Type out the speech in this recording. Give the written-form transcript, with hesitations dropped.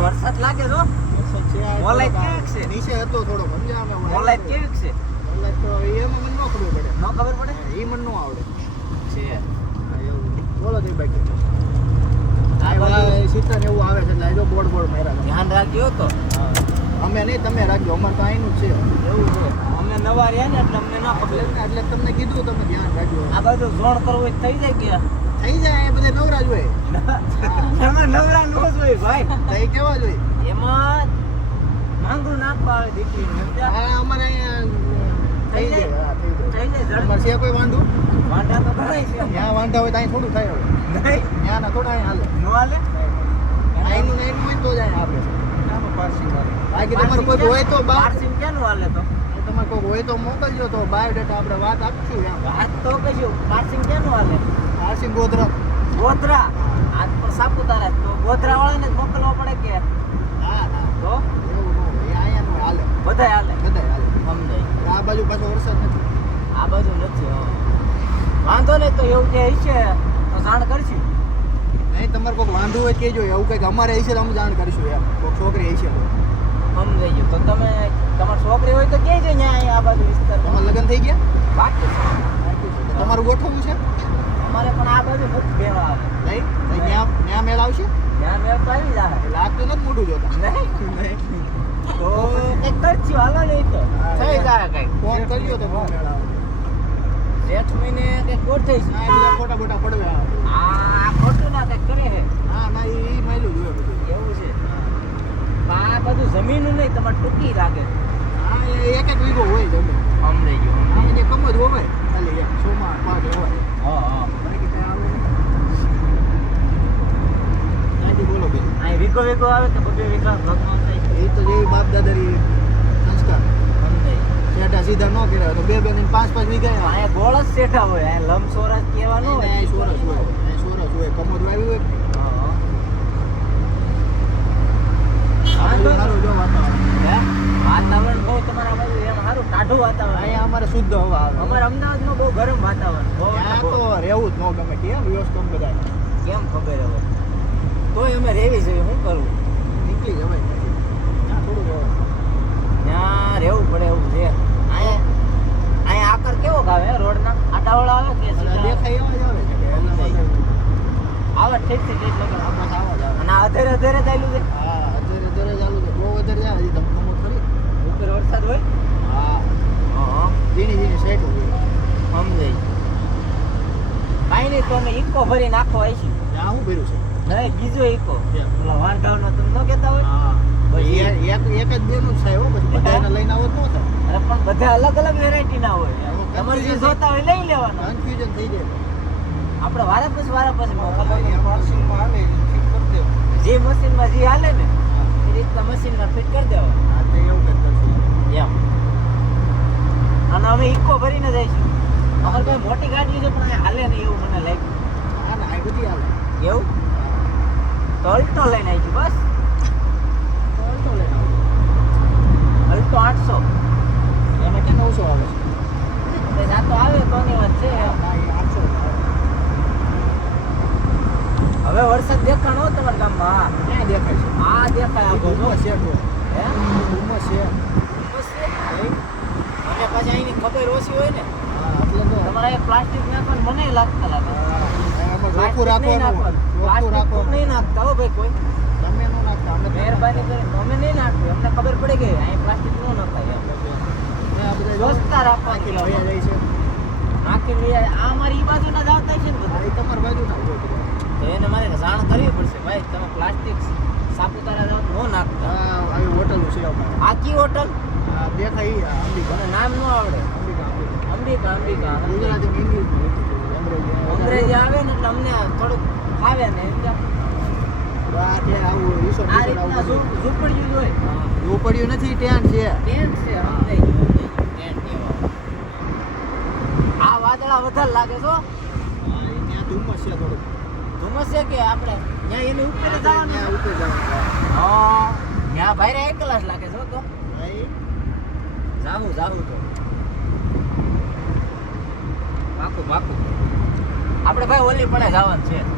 વરસાદ લાગે છો મોલાઈ કેવી છે નીચે હતો થોડો સમજા અમે મોલાઈ કેવી છે મોલાઈ તો એમાં મને ન ખબર પડે ન ખબર પડે એ મને ન આવડે છે બોલો તે બાકી સીતા ને એવું આવે છે એટલે બોર્ડ માર્યા ધ્યાન રાખજો તો અમે નહીં તમે રાખજો અમારે તો અહીંનું જ છે એવું છે અમે નવા રહ્યા ને એટલે અમને ના ખબર એટલે તમને કીધું તમે ધ્યાન રાખજો આ બાજુ ઝોણ કરવું હોય થઈ જાય કે થઈ જાય એ બધે નવરા જ હોય એમાં નવરા નો જ હોય ભાઈ તો એ કેવા જ હોય એમાં માંગુ નાખવા આવે દીકરીને હા અમારે અહીંયા થઈ જાય અમારે છે કોઈ વાંધો વાંઢા તો ઘણાય છે ત્યાં વાંધા હોય તો અહીં થોડું થાય હવે નહીં ત્યાં ના થોડા અહીં હાલે નો હાલે અહીંનું હોય તો જાય આપણે બાકી તમારે કોઈ હોય તો પાર્સિંગ ક્યાંનું હાલે તો તમારે કોઈ હોય તો મોકલજો તો બાયોડેટા આપણે વાત આપશું એમ વાત તો કશું પાર્સિંગ ક્યાંનું હાલે આરસી ગોધરા ગોધરા આજ પર સાપુતારા તો ગોધરા વાળાને જ મોકલવા પડે કે ના ના તો એવું ન હોય એ અહીંયાનું હાલે બધાય હાલે બધાય હાલે સમજાય આ બાજુ પાછો વરસાદ નથી આ બાજુ નથી વાંધો નહીં તો એવું કે હશે તો જાણ કરશું નહીં તમારે કોઈ વાંધો હોય કહેજો એવું કંઈક અમારે હશે તો અમે જાણ કરીશું એમ કોઈ છોકરી હશે સમજાઈ ગયું તો તમે તમારી છોકરી હોય તો કહેજો અહીંયા આ બાજુ વિસ્તાર તમારે લગ્ન થઈ ગયા બાકી છે તમારું ગોઠવવું છે અમારે પણ આ બાજુ નથી ભેળા આવે નહીં ન્યા મેળ આવશે ત્યાં મેળ તો આવી જાય લાગતું નથી મોટું જોતા નહીં તો કંઈક કરશું હાલો નહીં તો થઈ જાય કંઈક ફોન કર્યો તો મેળ આવે જેઠ મહિને કંઈક ગોઠવી છે આ બધા ફોટા બોટા પડવે આ ખોટું ના કંઈક કરે છે હા ના એ માયલું જોઈએ બધું એવું છે આ બધું જમીનું નહીં તમારે ટૂંકી લાગે હા એક વીઘો હોય જમીન સમજાઈ ગયું આમાં જે કમ જ હોય ખાલી એક સોમાં પાક હોય હા હા બાકી કાંઈ આવે નહીં ત્યાંથી બોલો કે અહીં વીઘો આવે કે બબે વીઘા ભગવાન થાય એ તો જેવી બાપ દાદારી સંસ્કાર સમજાઈ શેઠા સીધા ન કર્યા તો બે ને 5 વીઘા અહીંયા ગોળ જ શેઠા હોય અહીંયા લંબસોરા કહેવાનું હોય અહીં સોરસ હોય કમોદ વાવી હોય વાંધો સારું જો વાતાવરણ વાતાવરણ બહુ તમારા બાજુ એમ સારું ટાઢું વાતાવરણ અહીંયા અમારે શુદ્ધ હવા આવે અમારે અમદાવાદમાં બહુ ગરમ વાતાવરણ ત્યાં તો રહેવું જ ન ગમે કેમ વ્યવસ્થા બધા કેમ ખબર હવે તોય અમે રહેવી જોઈએ શું કરવું નીકળી જવાય ત્યાં થોડું રહેવાય ત્યાં રહેવું પડે એવું છે અહીંયા આકર કેવો આવે રોડના આટાવળ આવે કે દેખાય એવા જ આવે છે કે આવે ઠીક છે ઠીક લગે આમાં આવા જ આવે અને અધેરે અધેરે ચાલ્યું છે હા અત્યારે ચાલુ છે બહુ વધારે જાય હજી તમે કમો ખરી ઉપર વરસાદ હોય હા હા ઝીણી સેટ હોય સમજાય કાંઈ નહીં તો અમે ઇકો ભરી નાખો આવીશું ત્યાં શું ભર્યું છે નહીં બીજો ઇકો ઓલા વાંઢાવનો તમે ન કહેતા હોય હા પછી એક જ બેનું જ થાય હો પછી બધાને લઈને આવો તો ન થાય અરે પણ બધા અલગ અલગ વેરાયટી ના હોય તમારે જે જોતા હોય લઈ લેવાનું કન્ફ્યુઝન થઈ જાય આપણે વારા પછી મોકલવાનું પાર્સિંગમાં હાલે ફિટ કરી દેવું જે મશીનમાં જે હાલે ને એ રીતના મશીનમાં ફિટ કરી દેવાનું હા તો એવું કંઈક કરશું એમ અને અમે ઇકો ભરીને જઈશું અમારે કોઈ મોટી ગાડી છે પણ અહીંયા હાલે નહીં એવું મને લાગ્યું હા ને આ બધી હાલે એવું તો અલ્ટો લઈને આવી બસ ઓલ્ટો લઈને આવો અલ્ટો 800 એને કે 900 આવે છે આ તો આવે તો ની વાત છે હા એ 800 હવે વરસાદ દેખાણો તમારા ગામમાં હા ક્યાં દેખાય છે આ દેખાય આખો જો ધુમ્મસ છે હે ધુમ્મસ છે બસ છે અને પછી અહીંની ખબર ઓછી હોય ને હા એટલે તો તમારે એક પ્લાસ્ટિક નાખવાનું મને લાગતા લાગે એમાં ચોખ્ખું રાખવાનું ચોખ્ખું પ્લાસ્ટિક રાખવાનું નહીં નાખતા હો ભાઈ કોઈ તમે ન નાખતા અમે મહેરબાની કરીને અમે નહીં નાખીએ અમને ખબર પડે કે અહીં પ્લાસ્ટિક ન નખાય એમ આ બધા સ્વચ્છતા રાખવાની નાખી લઈ જાય છે નાખી લઈ આ અમારી ઈ બાજુ ના જ આવતા છે ને બધા આ તમારી બાજુ ના હોય તો એને મારે જાણ કરવી પડશે ભાઈ તમે પ્લાસ્ટિક સાપુતારા જાવ ન નાખતા હા આવી હોટલ છે અમારે આ કી હોટલ આ દેખાય અંબિકા મને નામ ન આવડે અંબિકા ગુજરાતી ઇંગ્લિશ અંગ્રેજી આવે ને એટલે અમને થોડુંક ફાવે ને એટલે એટલે આવું રિસોર્ટ આ રીતના ઝૂંપડીયું જ હોય ઝૂંપડીયું નથી ટેન્ટ છે ટેન્ટ છે સમજાઈ ગયું ટેન્ટ કેવા આ વાદળા વધારે લાગે છો ત્યાં ધુમ્મસ છે થોડુંક ધુમ્મસ છે કે આપણે ત્યાં એની ઉપર જ ત્યાં જવાનું ઉપર જવાનું હા ત્યાં ભાઈ એક કલાક લાગે છો તો ભાઈ જાવું તો પાકું આપણે ભાઈ ઓલી પણ જવાનું છે